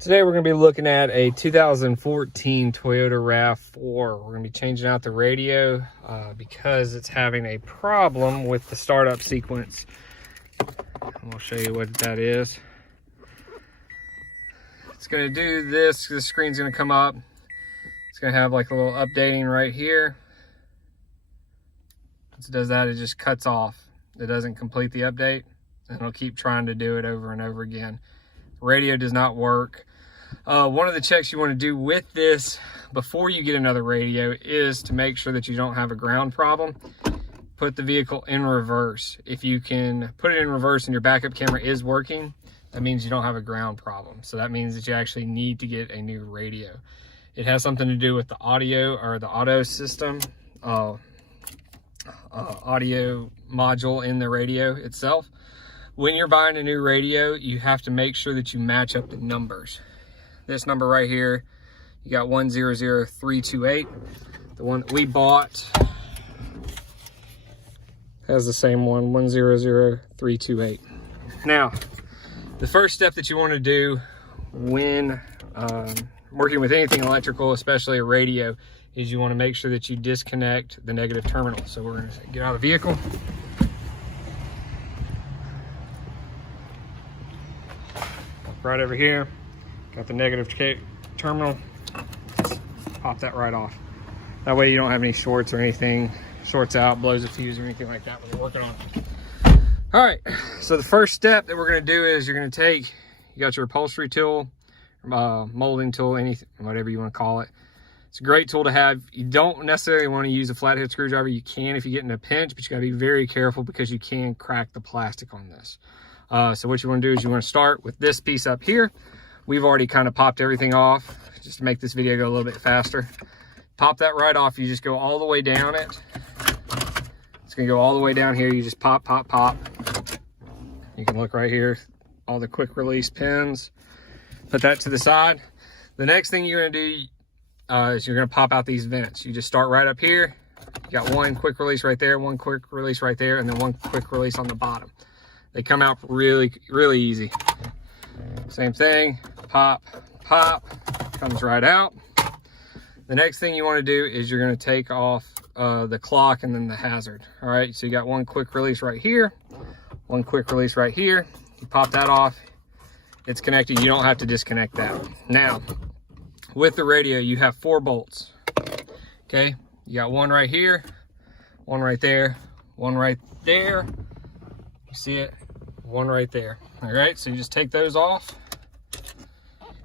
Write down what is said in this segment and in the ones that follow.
Today we're going to be looking at a 2014 Toyota Rav4. We're going to be changing out the radio because it's having a problem with the startup sequence. And we'll show you what that is. It's going to do this. The screen's going to come up. It's going to have like a little updating right here. Once it does that, it just cuts off. It doesn't complete the update, and it'll keep trying to do it over and over again. Radio does not work. One of the checks you want to do with this before you get another radio is to make sure that you don't have a ground problem. Put the vehicle in reverse. If you can put it in reverse and your backup camera is working, that means you don't have a ground problem. So that means that you actually need to get a new radio. It has something to do with the audio or the auto system, audio module in the radio itself. When you're buying a new radio, you have to make sure that you match up the numbers. This number right here, you got 100328. The one that we bought has the same one, 100328. Now, the first step that you want to do when working with anything electrical, especially a radio, is you want to make sure that you disconnect the negative terminal. So we're going to get out of the vehicle. Right over here, got the negative terminal. Pop that right off. That way you don't have any shorts or anything, shorts out, blows a fuse or anything like that when you're working on it. All right, so the first step that we're going to do is you're going to take, you got your upholstery tool, molding tool, anything, whatever you want to call it. It's a great tool to have. You don't necessarily want to use a flathead screwdriver. You can if you get in a pinch, but you got to be very careful because you can crack the plastic on this. So what you want to do is you want to start with this piece up here. We've already kind of popped everything off just to make this video go a little bit faster. Pop that right off. You just go all the way down it. It's going to go all the way down here. You just pop, pop, pop. You can look right here, all the quick release pins. Put that to the side. The next thing you're going to do is you're going to pop out these vents. You just start right up here. You got one quick release right there, one quick release right there, and then one quick release on the bottom. They come out really, really easy. Same thing, pop, pop, comes right out. The next thing you want to do is you're going to take off the clock and then the hazard. All right, so you got one quick release right here, one quick release right here. You pop that off, it's connected. You don't have to disconnect that. Now, with the radio, you have 4 bolts. Okay, you got one right here, one right there, one right there. You see it? One right there. All right, so you just take those off.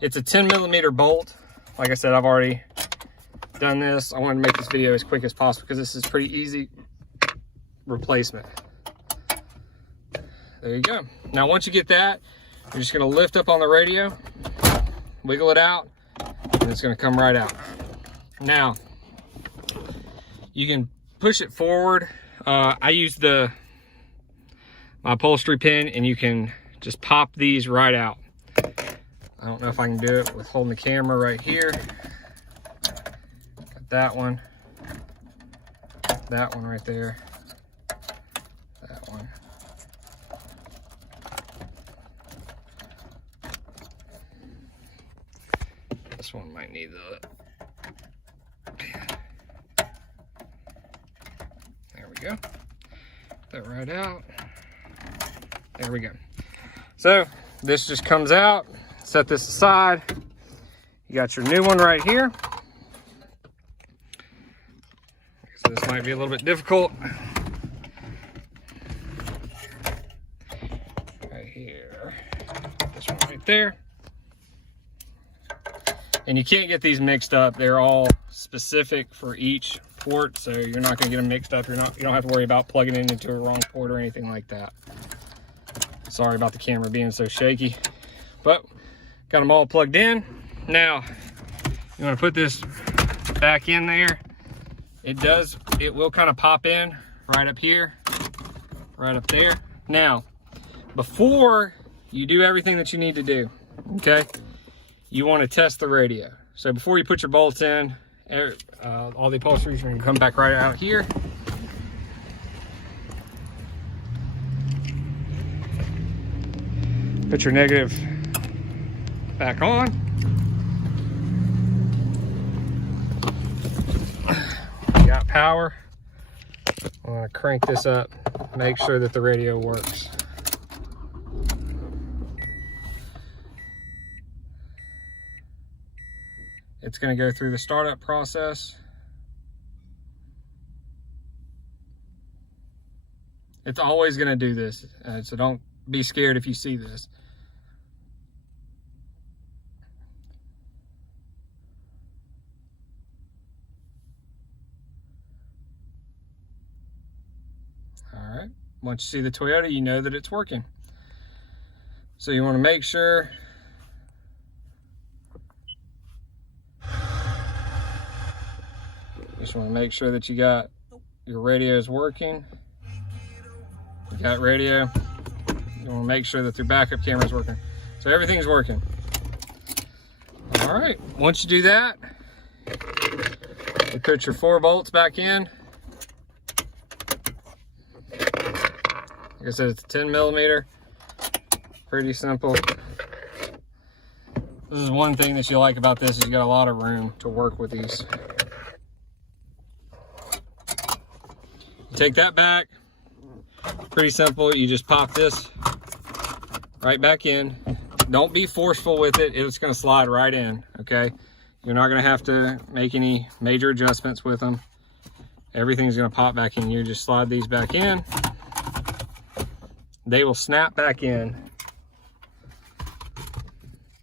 It's a 10mm bolt. Like I said, I've already done this. I wanted to make this video as quick as possible because this is pretty easy replacement. There you go. Now, once you get that, you're just going to lift up on the radio, wiggle it out, and it's going to come right out. Now, you can push it forward. I use my upholstery pin, and you can just pop these right out. I don't know if I can do it with holding the camera right here. Got that one right there, that one. This one might need the, there we go. That right out. There we go. So this just comes out. Set this aside. You got your new one right here. So this might be a little bit difficult. Right here. This one right there. And you can't get these mixed up. They're all specific for each port, so you're not going to get them mixed up. You don't have to worry about plugging it into a wrong port or anything like that. Sorry about the camera being so shaky, but got them all plugged in. Now, you want to put this back in there. It will kind of pop in right up here, right up there. Now, before you do everything that you need to do, okay, you want to test the radio. So before you put your bolts in, all the upholstery is going to come back right out here. Put your negative back on. got power. I'm gonna crank this up, make sure that the radio works. It's gonna go through the startup process. It's always gonna do this, so don't be scared if you see this. All right, once you see the Toyota, you know that it's working. So you wanna make sure just want to make sure that you got your radios working. You got radio. You want to make sure that your backup camera is working. So everything's working. All right, once you do that, you put your 4 bolts back in. Like I said, it's a 10 millimeter. Pretty simple. This is one thing that you like about this, is you got a lot of room to work with these. Take that back, pretty simple. You just pop this right back in. Don't be forceful with it, it's gonna slide right in, okay? You're not gonna have to make any major adjustments with them. Everything's gonna pop back in. You just slide these back in. They will snap back in.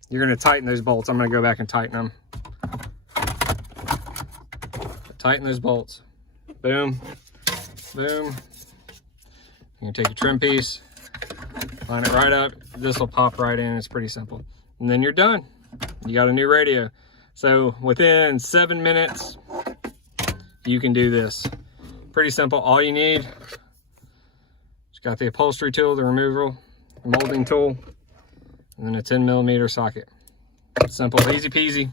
You're gonna tighten those bolts. I'm gonna go back and tighten them. Tighten those bolts. Boom. Boom. You're gonna take your trim piece, line it right up. This will pop right in. It's pretty simple. And then you're done. You got a new radio. So within 7 minutes, you can do this. Pretty simple. All you need, just got the upholstery tool, the removal, the molding tool, and then a 10 millimeter socket. Simple, easy peasy.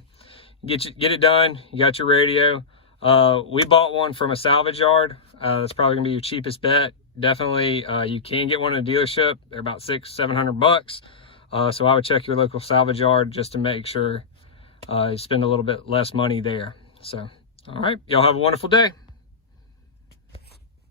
Get it done. You got your radio. We bought one from a salvage yard. That's probably gonna be your cheapest bet. Definitely, you can get one at a dealership. They're about $600-700 bucks. So I would check your local salvage yard just to make sure you spend a little bit less money there. So, all right, y'all have a wonderful day.